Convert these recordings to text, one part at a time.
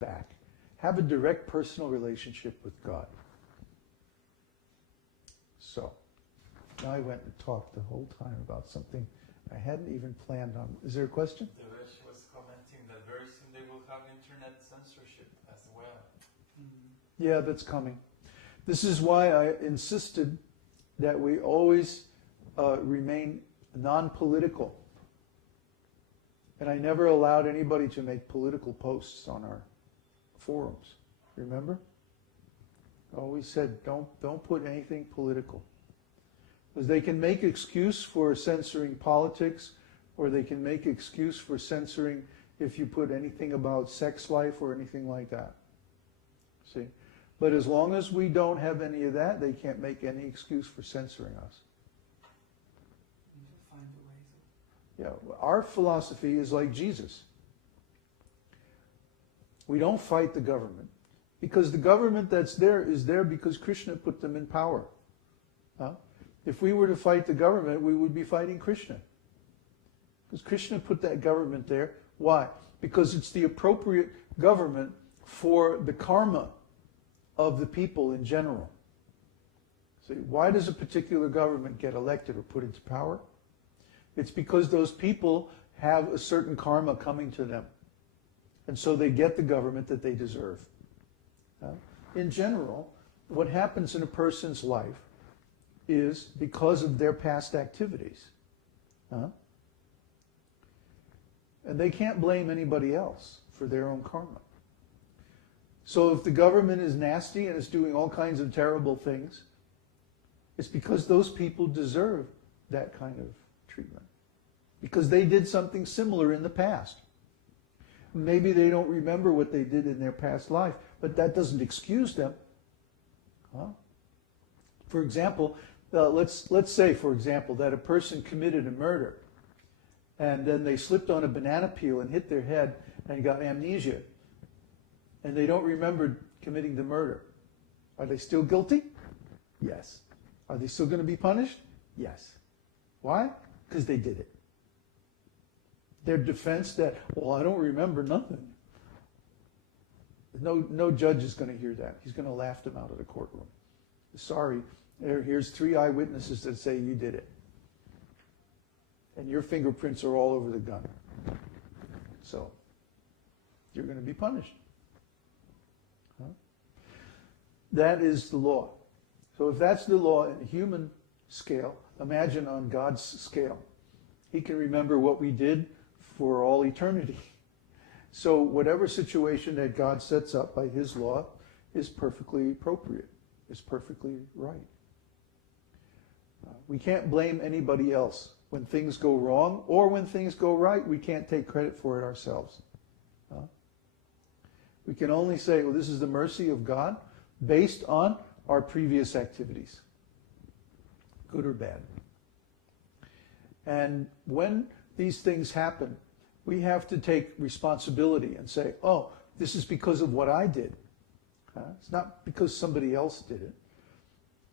back. Have a direct personal relationship with God. So, now I went and talked the whole time about something I hadn't even planned on. Is there a question? The way she was commenting that very soon they will have internet censorship as well. Yeah, that's coming. This is why I insisted that we always remain non-political. And I never allowed anybody to make political posts on our forums. Remember? I always said, don't put anything political. Because they can make excuse for censoring politics, or they can make excuse for censoring if you put anything about sex life or anything like that. See? But as long as we don't have any of that, they can't make any excuse for censoring us. Yeah, our philosophy is like Jesus. We don't fight the government, because the government that's there is there because Krishna put them in power. Huh? If we were to fight the government, we would be fighting Krishna. Because Krishna put that government there. Why? Because it's the appropriate government for the karma of the people in general. See, why does a particular government get elected or put into power? It's because those people have a certain karma coming to them. And so they get the government that they deserve. In general, what happens in a person's life is because of their past activities. And they can't blame anybody else for their own karma. So if the government is nasty and is doing all kinds of terrible things, it's because those people deserve that kind of treatment. Because they did something similar in the past. Maybe they don't remember what they did in their past life, but that doesn't excuse them. For example, let's say, for example, that a person committed a murder, and then they slipped on a banana peel and hit their head and got amnesia, and they don't remember committing the murder. Are they still guilty? Yes. Are they still going to be punished? Yes. Why? Because they did it. Their defense that, well, I don't remember nothing. No judge is going to hear that. He's going to laugh them out of the courtroom. Sorry, here's 3 eyewitnesses that say you did it. And your fingerprints are all over the gun. So, you're going to be punished. That is the law. So if that's the law in a human scale, imagine on God's scale. He can remember what we did for all eternity. So whatever situation that God sets up by His law is perfectly appropriate, is perfectly right. We can't blame anybody else. When things go wrong or when things go right, we can't take credit for it ourselves. We can only say, well, this is the mercy of God based on our previous activities, good or bad. And when these things happen, we have to take responsibility and say, oh, this is because of what I did. It's not because somebody else did it.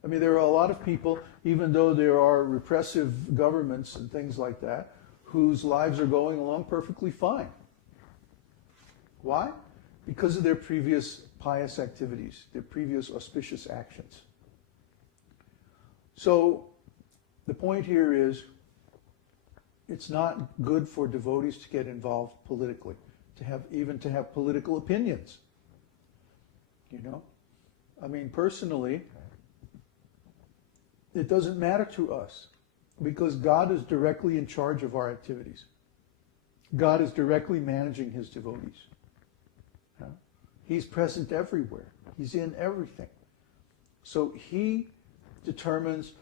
I mean, there are a lot of people, even though there are repressive governments and things like that, whose lives are going along perfectly fine. Why? Because of their previous pious activities, their previous auspicious actions. So, the point here is, it's not good for devotees to get involved politically, to have political opinions. You know? I mean, personally, it doesn't matter to us, because God is directly in charge of our activities. God is directly managing His devotees. He's present everywhere. He's in everything. So He determines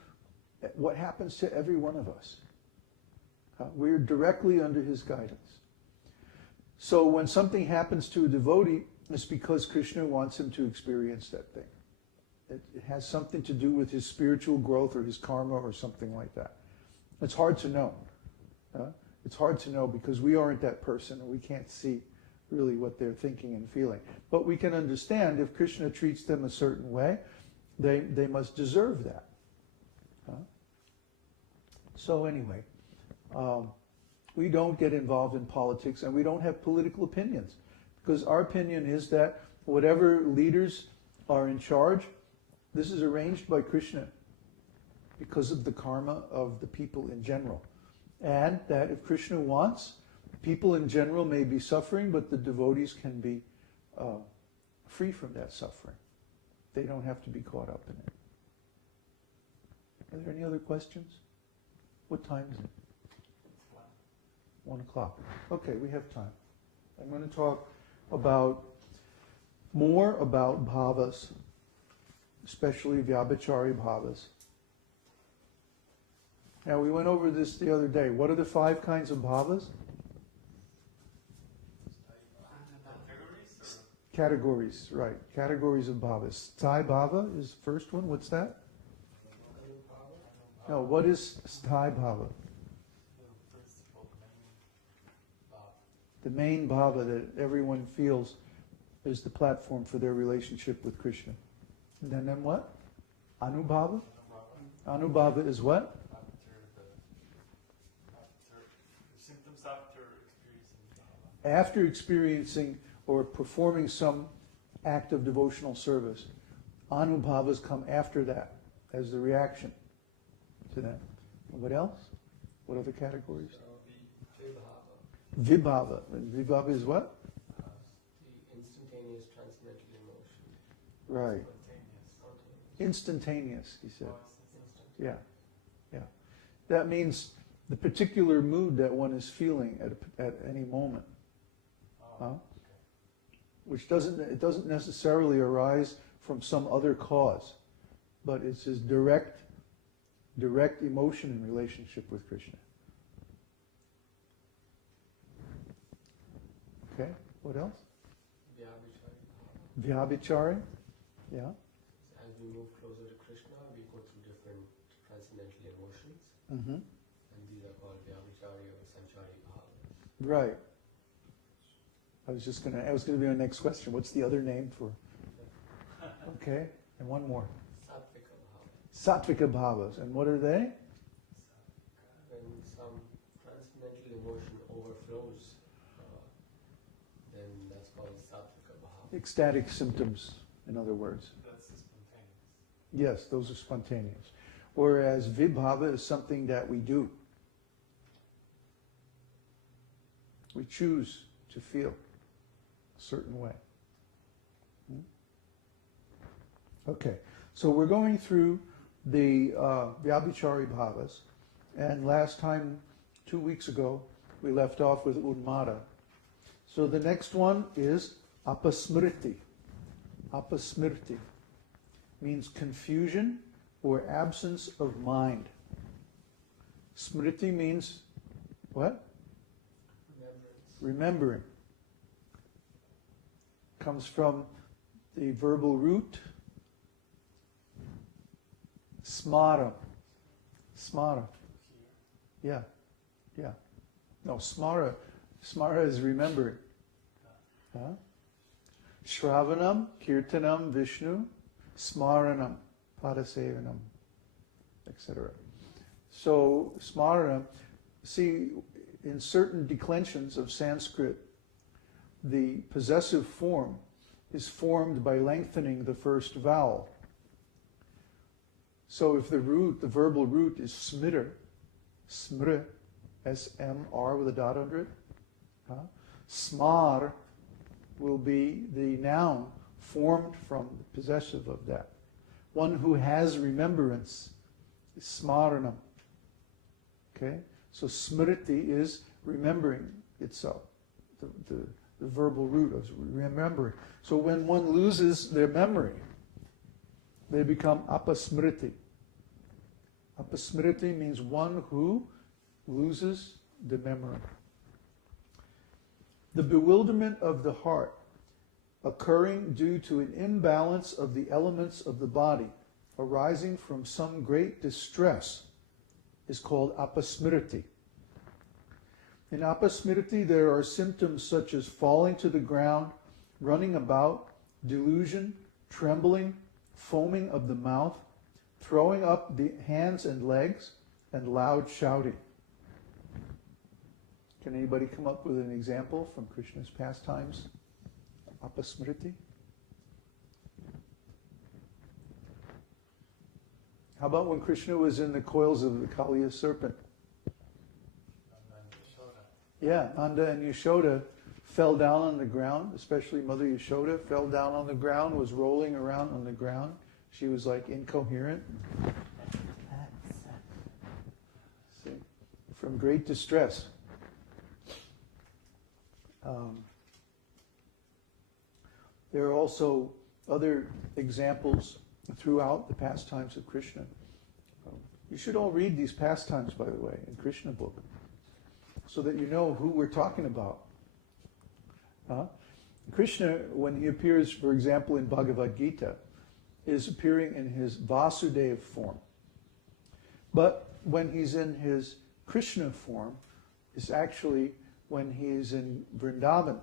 what happens to every one of us. We're directly under His guidance. So when something happens to a devotee, it's because Krishna wants him to experience that thing. It has something to do with his spiritual growth or his karma or something like that. It's hard to know. It's hard to know because we aren't that person and we can't see really what they're thinking and feeling. But we can understand if Krishna treats them a certain way, they must deserve that. So anyway, we don't get involved in politics and we don't have political opinions Because our opinion is that whatever leaders are in charge, this is arranged by Krishna because of the karma of the people in general. And that if Krishna wants, people in general may be suffering, but the devotees can be free from that suffering. They don't have to be caught up in it. Are there any other questions? What time is it? 1 o'clock. Okay, we have time. I'm going to talk more about bhavas, especially Vyabhicari-bhavas. Now, we went over this the other day. What are the 5 kinds of bhavas? Categories, right. Categories of bhavas. Sthāyi bhava is the first one. What's that? No, what is sthāyi bhava? The main bhava that everyone feels is the platform for their relationship with Krishna. And then what? Anubhava? Anubhava is what? Symptoms after experiencing bhava. After experiencing or performing some act of devotional service. Anubhavas come after that as the reaction to that. And what else? What other categories? Vibhava. And vibhava is what? The instantaneous transcendental emotion. Right. Instantaneous, he said. Yeah. Yeah. That means the particular mood that one is feeling at any moment. Huh? Which doesn't necessarily arise from some other cause, but it's his direct emotion in relationship with Krishna. Okay, what else? Vyabhicari. Yeah. As we move closer to Krishna, we go through different transcendental emotions, Mm-hmm. and these are called Vyabhicari or Sanchari-bhavas. Right. I was going to be my next question. What's the other name for? Okay, and one more. Sattvika-bhavas. Sattvika-bhavas. And what are they? When some transcendental emotion overflows, then that's called Sattvika-bhava. Ecstatic symptoms, in other words. That's spontaneous. Yes, those are spontaneous. Whereas vibhava is something that we do. We choose to feel a certain way. Okay, so we're going through the Vyabhicari-bhavas, and last time, 2 weeks ago, we left off with Unmada. So the next one is Apasmṛti. Apasmṛti means confusion or absence of mind. Smriti means what? Remembering. Comes from the verbal root smara. Smara. Yeah. Yeah. No, smara. Smara is remembering. Huh? Shravanam, Kirtanam, Vishnu, Smaranam, Padasevanam, etc. So, Smarana, see, in certain declensions of Sanskrit, the possessive form is formed by lengthening the first vowel. So if the verbal root is smiter, smr, S-M-R with a dot under it, smar will be the noun formed from the possessive of that. One who has remembrance is smaranam. Okay? So smriti is remembering itself, the verbal root of remembering. So when one loses their memory, they become apasmṛti. Apasmṛti means one who loses the memory. The bewilderment of the heart occurring due to an imbalance of the elements of the body arising from some great distress is called apasmṛti. In apasmṛti there are symptoms such as falling to the ground, running about, delusion, trembling, foaming of the mouth, throwing up the hands and legs, and loud shouting. Can anybody come up with an example from Krishna's pastimes Apasmṛti. How about when Krishna was in the coils of the Kaliya serpent? Yeah, Nanda and Yashoda fell down on the ground, especially Mother Yashoda fell down on the ground, was rolling around on the ground. She was like incoherent. See, from great distress. There are also other examples throughout the pastimes of Krishna. You should all read these pastimes, by the way, in Krishna book, so that you know who we're talking about. Krishna, when he appears, for example, in Bhagavad Gita, is appearing in his Vasudeva form. But when he's in his Krishna form, is actually when he's in Vrindavan.